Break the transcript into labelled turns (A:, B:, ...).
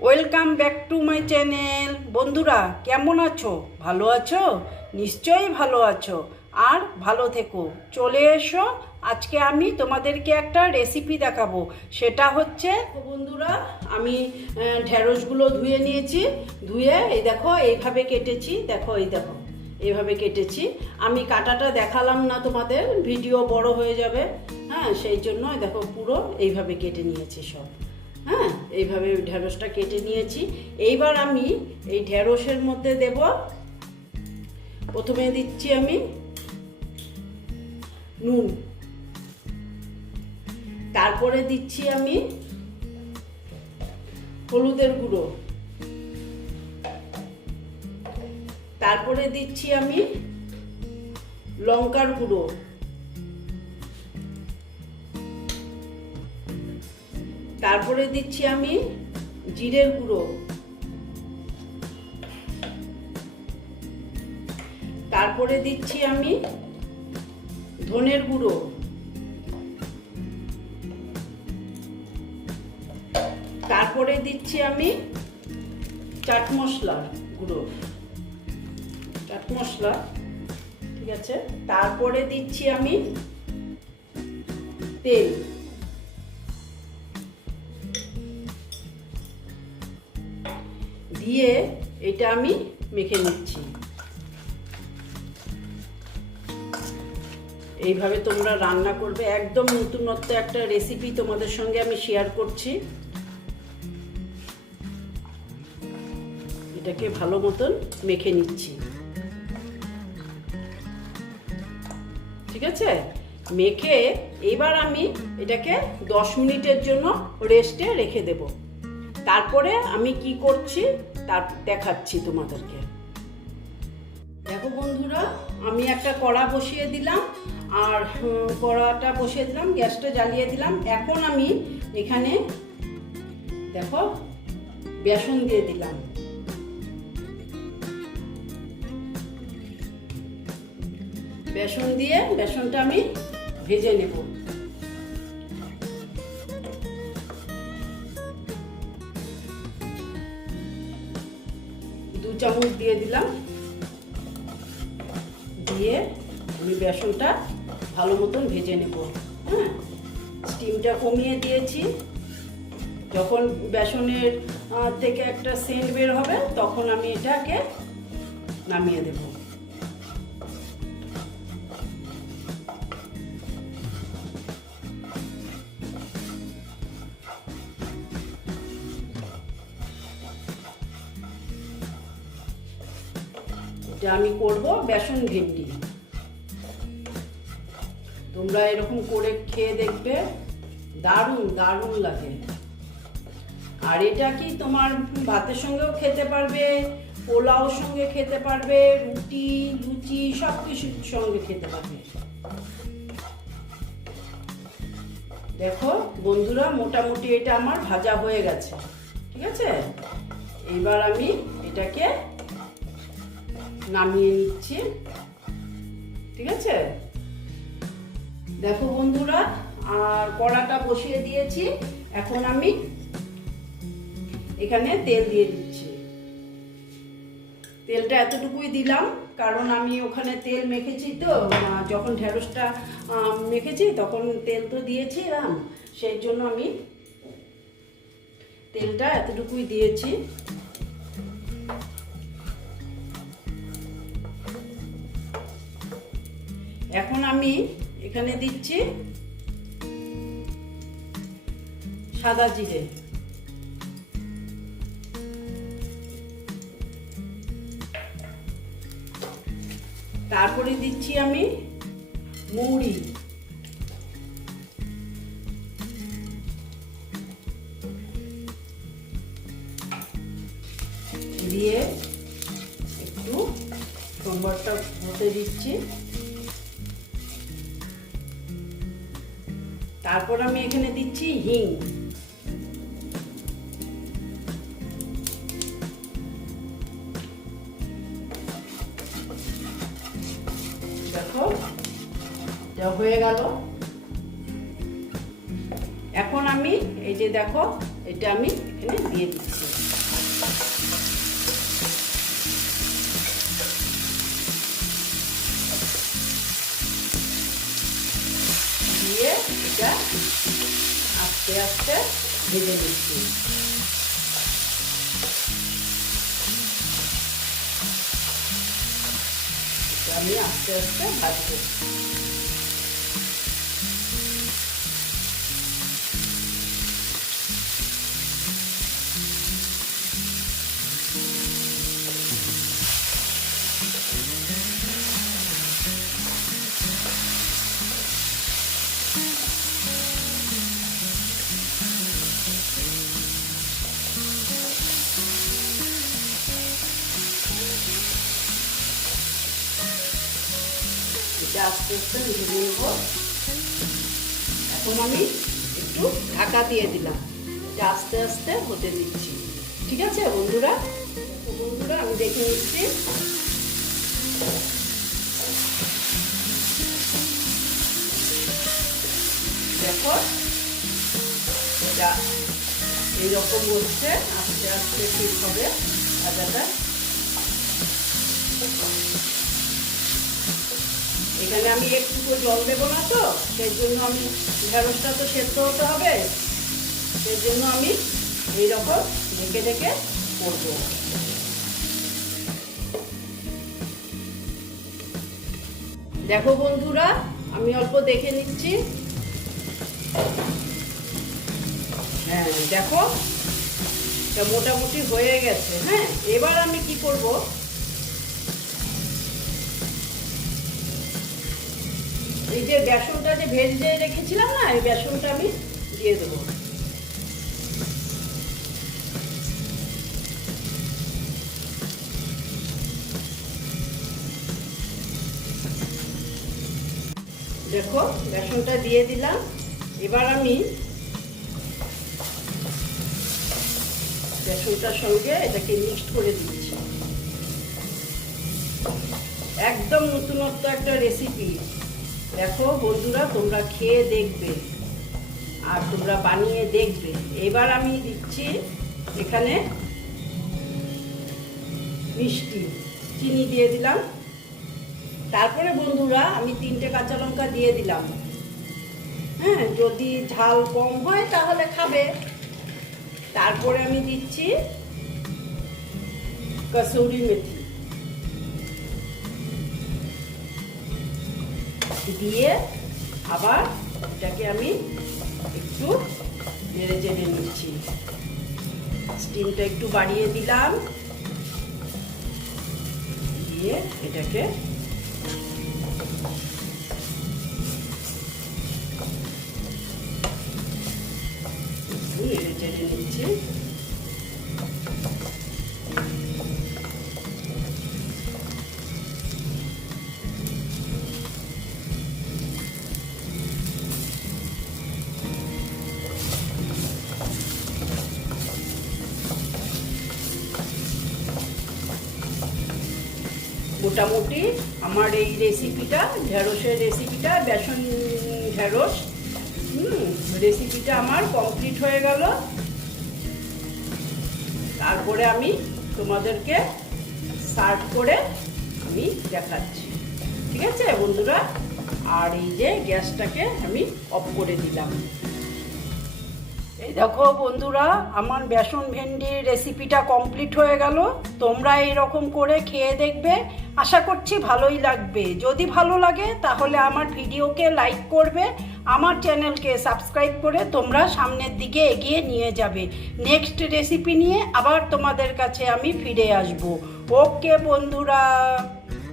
A: Welcome back to my channel. বন্ধুরা কেমন আছো? ভালো আছো? নিশ্চয়ই ভালো আছো। আর ভালো থেকো। চলে এসো। আজকে আমি তোমাদেরকে একটা রেসিপি দেখাবো। সেটা হচ্ছে বন্ধুরা আমি আহ, ঢেঁড়সগুলো ধুয়ে নিয়েছি। ধুয়ে এই দেখো এইভাবে কেটেছি। দেখো এই দেখো এইভাবে কেটেছি। আমি কাটাটা দেখালাম না তোমাদের। ভিডিও বড় হয়ে যাবে। হ্যাঁ সেই জন্য দেখো পুরো এইভাবে কেটে নিয়েছি সব। হ্যাঁ এইভাবে ঢেঁড়সটা কেটে নিয়েছি। এইবার আমি এই ঢেঁড়সের মধ্যে দেব, প্রথমে দিচ্ছি আমি নুন। তারপরে দিচ্ছি আমি হলুদের গুঁড়ো। তারপরে দিচ্ছি আমি লঙ্কার গুঁড়ো। তারপরে দিচ্ছি আমি জিরের গুঁড়ো। তারপরে দিচ্ছি আমি ধনের গুঁড়ো। তারপরে দিচ্ছি আমি চাট মশলার গুঁড়ো। চাট মশলা, ঠিক আছে? তারপরে দিচ্ছি আমি তেল। দিয়ে এটা আমি মেখে নিচ্ছি। এইভাবে তোমরা রান্না করবে। একদম নতুনত্ব একটা রেসিপি তোমাদের সঙ্গে আমি শেয়ার করছি। এটাকে ভালো মতন মেখে নিচ্ছি। ঠিক আছে? মেখে এবার আমি এটাকে দশ মিনিটের জন্য রেস্টে রেখে দেব। তারপরে আমি কি করছি? তার দেখাচ্ছি তোমাদেরকে। দেখো বন্ধুরা, আমি একটা কড়া বসিয়ে দিলাম, আর কড়াটা বসিয়ে দিলাম, গ্যাসটা জ্বালিয়ে দিলাম। এখন আমি এখানে, দেখো, বেসন দিয়ে দিলাম। বেসন দিয়ে বেসনটা আমি ভেজে নেব। চামচ দিয়ে দিলাম। দিয়ে আমি বেসনটা ভালো মতন ভেজে নেব। হ্যাঁ? স্টিমটা কমিয়ে দিয়েছি। যখন বেসনের থেকে একটা সেন্ট বের হবে, তখন আমি এটাকে নামিয়ে দেবো। এটা আমি করব, বেসন ভেন্ডি। তোমরা এরকম করে খেয়ে দেখবে, দারুণ দারুণ লাগে। আর এটা কি তোমার ভাতের সঙ্গেও খেতে পারবে পোলাও সঙ্গে খেতে পারবে, রুটি, লুচি সব কিছুর সঙ্গে খেতে পারবে। দেখো বন্ধুরা, মোটামুটি এটা আমার ভাজা হয়ে গেছে। ঠিক আছে? এবার আমি এটাকে নামিয়ে নিচ্ছি। ঠিক আছে? দেখো বন্ধুরা, আর কড়াটা বসিয়ে দিয়েছি। এখন আমি এখানে তেল দিয়ে দিচ্ছি। তেলটা এতটুকুই দিলাম, কারণ আমি ওখানে তেল মেখেছি তো যখন ঢেঁড়সটা মেখেছি তখন তেল তো দিয়েছিলাম সেই জন্য আমি তেলটা এতটুকুই দিয়েছি। এখন আমি এখানে দিচ্ছি সাদা জিরে। তারপরে দিচ্ছি আমি মৌরি। দিয়ে একটু সম্বারটা হতে দিচ্ছি। তারপর আমি এখানে দিচ্ছি হিং। দেখো, যা হয়ে গেল। এখন আমি, এই যে দেখো, এটা আমি এখানে দিয়ে দিচ্ছি। দিয়ে এটা আস্তে আস্তে ভেজে দিচ্ছি আমি আস্তে আস্তে ভাজবো। এটা আস্তে এখন আমি একটু ঢাকা দিয়ে দিলাম এটা আস্তে আস্তে হতে দিচ্ছি ঠিক আছে, বন্ধুরা বন্ধুরা আমি দেখে নিচ্ছি। দেখো এটা এইরকম হচ্ছে আস্তে আস্তে ঠিক হবে ভাজাটা এখানে আমি একটু তো জল দেবো না তো, সেই জন্য আমি ঢেঁড়সটা তো সেদ্ধ হতে হবে। সেই জন্য আমি এইরকম ঢেকে ঢেকে করব। দেখো বন্ধুরা, আমি অল্প দেখে নিচ্ছি। হ্যাঁ দেখো মোটামুটি হয়ে গেছে। হ্যাঁ এবার আমি কি করব? এই যে বেসনটা যে ভেজে রেখেছিলাম না, এই বেসনটা আমি দিয়ে দেবো। দেখো, বেসনটা দিয়ে দিলাম। এবার আমি বেসনটার সঙ্গে এটাকে মিক্সড করে দিচ্ছি। একদম নতুনত্ব একটা রেসিপি দেখো বন্ধুরা, তোমরা খেয়ে দেখবে আর তোমরা বানিয়ে দেখবে। এবার আমি দিচ্ছি এখানে মিষ্টি, চিনি দিয়ে দিলাম। তারপরে বন্ধুরা, আমি তিনটে কাঁচা লঙ্কা দিয়ে দিলাম। হ্যাঁ যদি ঝাল কম হয় তাহলে খাবে। তারপরে আমি দিচ্ছি কসৌরি মেথি। দিয়ে আবার এটাকে আমি একটু নেড়ে চেড়ে নিচ্ছি। স্টিমটা একটু বাড়িয়ে দিলাম। দিয়ে এটাকে একটু নেড়ে চেড়ে নিচ্ছি। মোটামুটি আমার এই রেসিপিটা ঢেঁড়সের রেসিপিটা বেসন ঢেঁড়স রেসিপিটা আমার কমপ্লিট হয়ে গেল। তারপরে আমি তোমাদেরকে সার্ভ করে আমি দেখাচ্ছি। ঠিক আছে বন্ধুরা? আর এই যে গ্যাসটাকে আমি অফ করে দিলাম। এই দেখো বন্ধুরা, আমার বেসন ভেন্ডির রেসিপিটা কমপ্লিট হয়ে গেল। তোমরা এইরকম করে খেয়ে দেখবে। আশা করছি ভালোই লাগবে। যদি ভালো লাগে, তাহলে আমার ভিডিওকে লাইক করবে, আমার চ্যানেলকে সাবস্ক্রাইব করে তোমরা সামনের দিকে এগিয়ে নিয়ে যাবে। নেক্সট রেসিপি নিয়ে আবার তোমাদের কাছে আমি ফিরে আসব। ওকে বন্ধুরা।